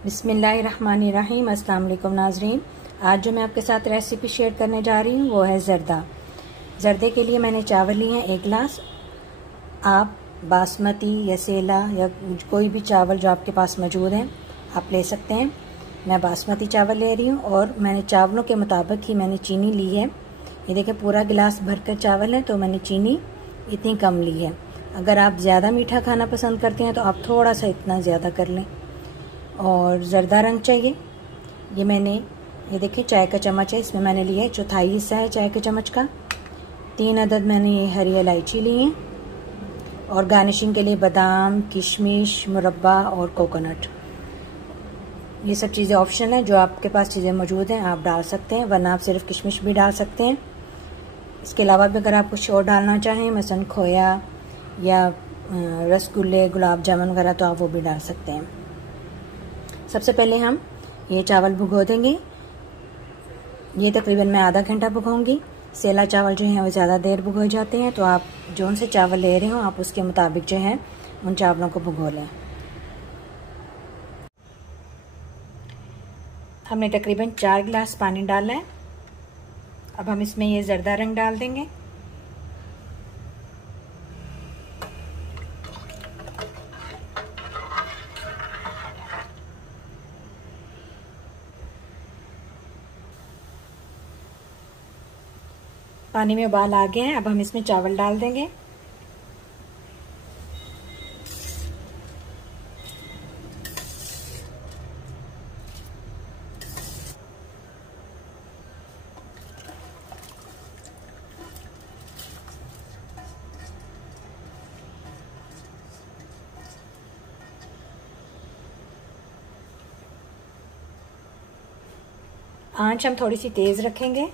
बिस्मिल्लाहिर्रहमानिर्रहीम। अस्सलाम वालेकुम नाज़रीन। आज जो मैं आपके साथ रेसिपी शेयर करने जा रही हूँ वो है ज़र्दा। ज़र्दे के लिए मैंने चावल लिए हैं 1 गिलास। आप बासमती या सेला या कोई भी चावल जो आपके पास मौजूद हैं आप ले सकते हैं। मैं बासमती चावल ले रही हूँ और मैंने चावलों के मुताबिक ही मैंने चीनी ली है। ये देखिए पूरा गिलास भरकर चावल है तो मैंने चीनी इतनी कम ली है। अगर आप ज़्यादा मीठा खाना पसंद करते हैं तो आप थोड़ा सा इतना ज़्यादा कर लें। और ज़र्दा रंग चाहिए। ये देखिए चाय का चम्मच है, इसमें मैंने लिया है, चौथाई हिस्सा है चाय के चम्मच का। 3 अदद मैंने ये हरी इलायची ली है। और गार्निशिंग के लिए बादाम, किशमिश, मुरब्बा और कोकोनट। ये सब चीज़ें ऑप्शन है, जो आपके पास चीज़ें मौजूद हैं आप डाल सकते हैं, वरना आप सिर्फ किशमिश भी डाल सकते हैं। इसके अलावा भी अगर आप कुछ और डालना चाहें, मसलन खोया या रसगुल्ले, गुलाब जामुन वगैरह, तो आप वो भी डाल सकते हैं। सबसे पहले हम ये चावल भिगो देंगे। ये तकरीबन मैं आधा घंटा भिगोऊंगी। सेला चावल जो हैं वो ज़्यादा देर भिगो जाते हैं, तो आप जो से चावल ले रहे हो आप उसके मुताबिक जो है उन चावलों को भिगो लें। हमने तकरीबन 4 गिलास पानी डाला है। अब हम इसमें ये ज़र्दा रंग डाल देंगे। पानी में उबाल आ गए हैं, अब हम इसमें चावल डाल देंगे। आंच हम थोड़ी सी तेज रखेंगे।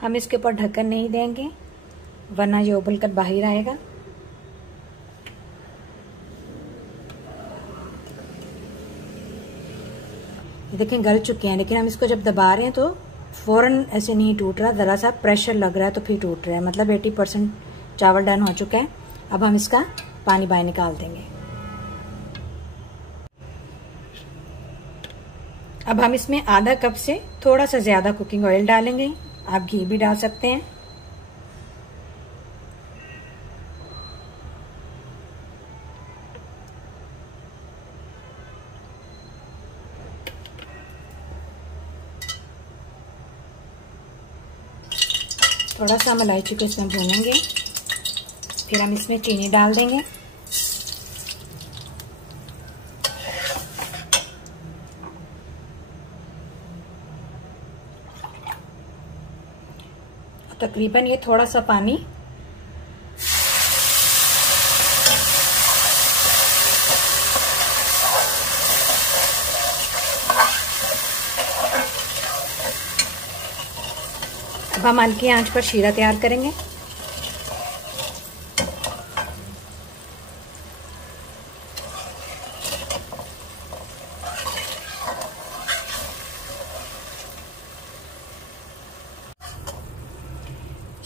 हम इसके ऊपर ढक्कन नहीं देंगे, वरना ये उबल कर बाहर आएगा। देखें गल चुके हैं, लेकिन हम इसको जब दबा रहे हैं तो फौरन ऐसे नहीं टूट रहा, ज़रा सा प्रेशर लग रहा है तो फिर टूट रहा है। मतलब 80% चावल डन हो चुका है। अब हम इसका पानी बाहर निकाल देंगे। अब हम इसमें आधा कप से थोड़ा सा ज़्यादा कुकिंग ऑयल डालेंगे। आप घी भी डाल सकते हैं। थोड़ा सा हम इलायची को इसमें भूनेंगे, फिर हम इसमें चीनी डाल देंगे। तकरीबन ये थोड़ा सा पानी अब हम हल्की आंच पर शीरा तैयार करेंगे।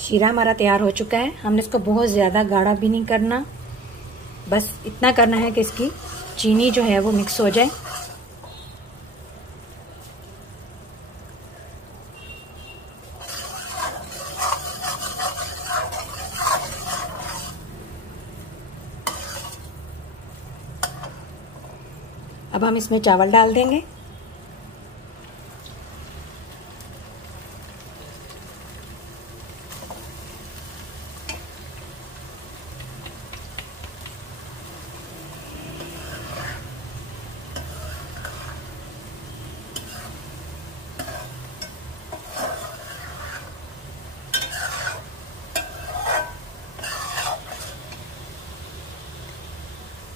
शीरा हमारा तैयार हो चुका है। हमने इसको बहुत ज़्यादा गाढ़ा भी नहीं करना, बस इतना करना है कि इसकी चीनी जो है वो मिक्स हो जाए। अब हम इसमें चावल डाल देंगे।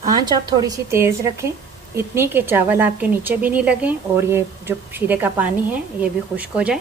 आंच आप थोड़ी सी तेज रखें, इतनी कि चावल आपके नीचे भी नहीं लगे और ये जो शीरे का पानी है ये भी खुश्क हो जाए।